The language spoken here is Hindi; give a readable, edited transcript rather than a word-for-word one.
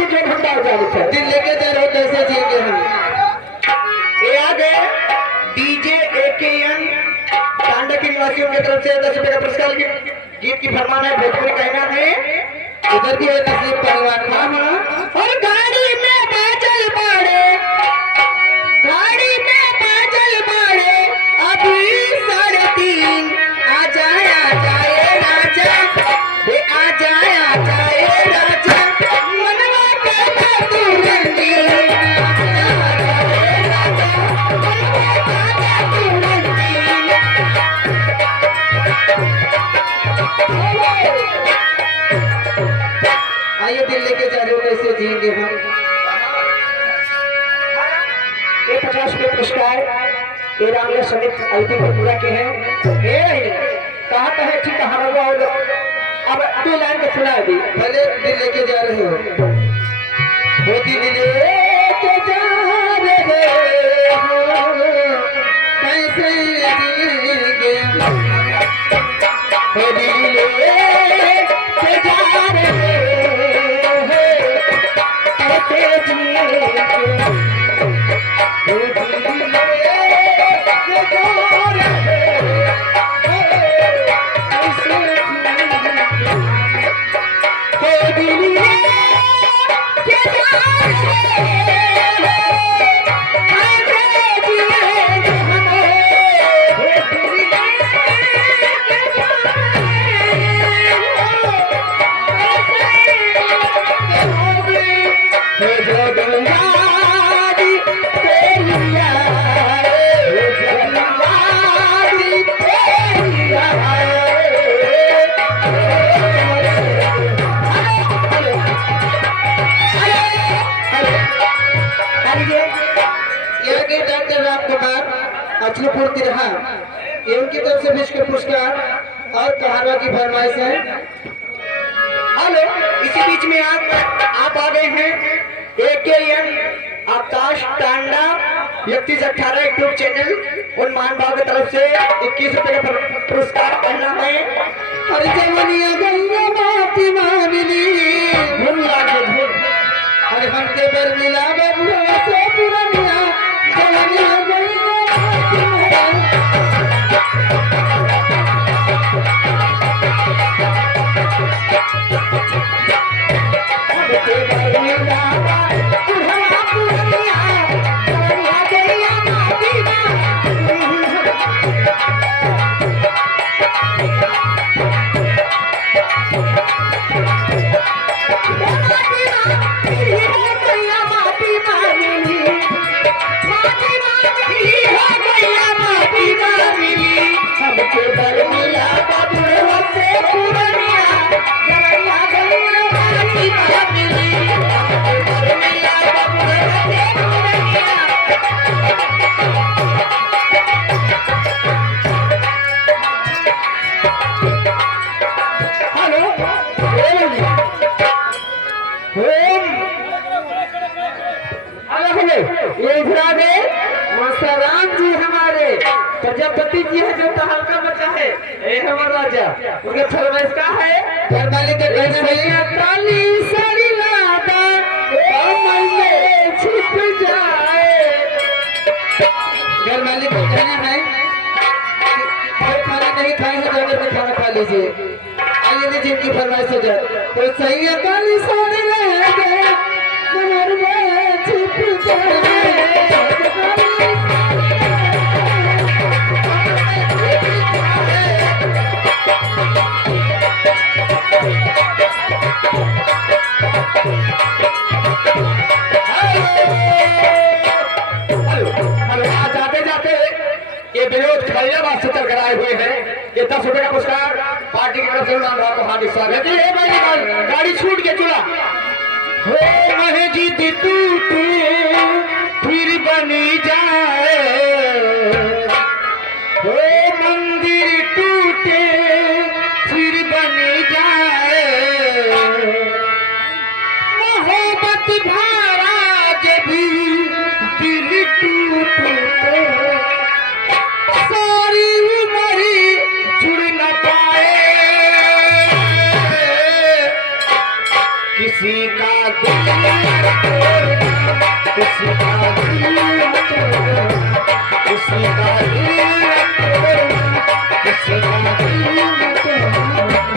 के जो घंटा हो जाए दिन लेके जा रहे हो कैसे जिएंगे हम। ये आ गए डीजे AKN टांडा के निवासियों की तरफ से 10 रुपए का पुरस्कार गीत की फरमान है, भोजपुरी कहना है। इधर भी है नसीब पहलवान। हाँ हाँ। और गाड़ी में बाजल बाड़े, गाड़ी में बाजल बाड़े, अभी 3:30 आ जाए राजा, आ जाए राजा, मनवा कहता तू रंगी, आइए दिल लेके जा रहे हो कैसे जिएंगे हम। ये 50 रुपये पुरस्कार ये रामले समित अल्पी को पूरा के हैं। ये कहा है ठीक कहा होगा और अब 2 लाइन को सुना दी। भले दिल लेके जा रहे हो दिल लेके जा रहे हो कैसे जिएंगे हो, दिल लेके जा रहे हो कैसे जिएंगे, हो दिल लेके जा रहे हो कैसे जिएंगे, हो दिल लेके जा यह गीत डॉक्टर राम कुमार अचलपुर तिरहा एवं की तरफ से विश्व के पुरस्कार और कहानवा की फरमाइश है। हेलो, इसी बीच में आप आ गए हैं AKN आकाश टांडा व्यक्ति 18 यूट्यूब चैनल उन मान भाव की तरफ से 21 रुपए का पुरस्कार पहना है। हर जवनिया गंगा माती मामिली भूला के भूल हर हमके बर मिला बबुआ से पुरनिया जवनिया गंगा ये इधरा दे मास्टराम जी हमारे प्रजापति जी है जो तहलका बचा है, ए हमारा राजा उनके फरमाइश का है। घर मालिक के कहना नहीं काली साड़ी लादा कमल में छिप जाए, घर मालिक का कहना है कोई खाना नहीं खाएंगे तो अगर में खाना खा लीजिए। आइए लीजिए इनकी फरमाइश हो जाए तो सही है काली साड़ी लादा कमर में छिप जाए। जाते जाते ये विरोध खैराबाद से चल कर आए हुए हैं। ये 10 रुपए का पुरस्कार पार्टी की तरफ से नाम रहा को हार्दिक स्वागत है। गाड़ी छूट के चुरा हो मस्जिद टूटे फिर बनी जाए, हो मंदिर टूटे फिर बनी जाए, मोहब्बत भारा जब दिल टूटे सारी उम्र जुड़ न पाए, कि किसी का दिल तोड़ना, किसी का दिल तोड़ना, किसी का दिल तोड़ना, किसी का दिल तोड़ना।